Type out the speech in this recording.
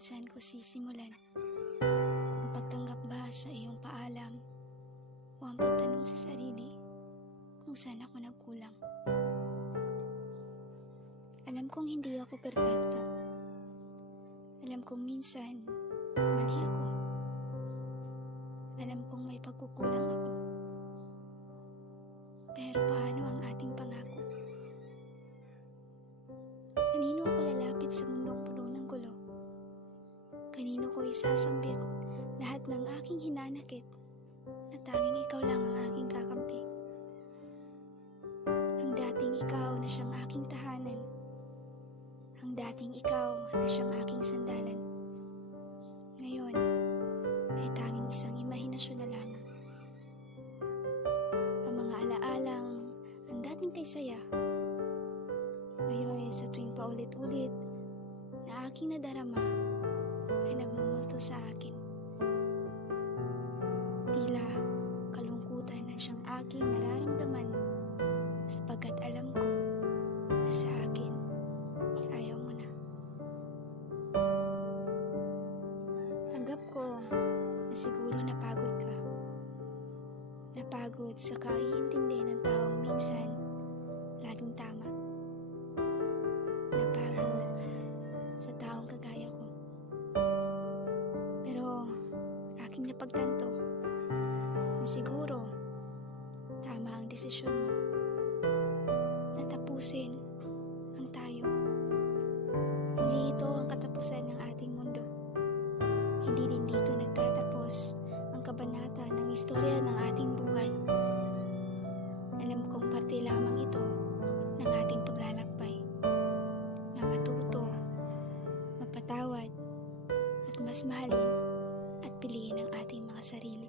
kung saan ko sisimulan. Ang pagtanggap ba sa iyong paalam o ang pagtanong sa sarili kung saan ako nagkulang. Alam kong hindi ako perpekto. Alam kong minsan mali ako. Alam kong may pagkukulang ako. Pero paano ang ating pangako? Kanino ako lalapit sa mundong puno ng gulo? Kanino ko isasambit lahat ng aking hinanakit na tanging ikaw lang ang aking kakampi? Ang dating ikaw na siyang aking tahanan. Ang dating ikaw na siyang aking sandalan. Ngayon ay tanging isang imahinasyon na lamang. Ang mga alaalang ang dating kay saya. Ngayon ay sa tuwing paulit-ulit na aking nadarama ay nagmumulto sa akin. Tila kalungkutan na siyang aking nararamdaman sapagkat alam ko na sa akin ayaw mo na. Tanggap ko na siguro napagod ka. Napagod sa kaiintindi ng taong minsan laging tama. Napagod sa taong kagaya ko. Pero aking napagtanto na siguro tama ang desisyon mo na tapusin ang tayo. Hindi ito ang katapusan ng ating mundo. Hindi din dito nagtatapos ang kabanata ng istorya ng ating buhay. Alam kong parte lamang ito ng ating paglalakbay na matuto, magpatawad, at mas mahalin at piliin ang ating mga sarili.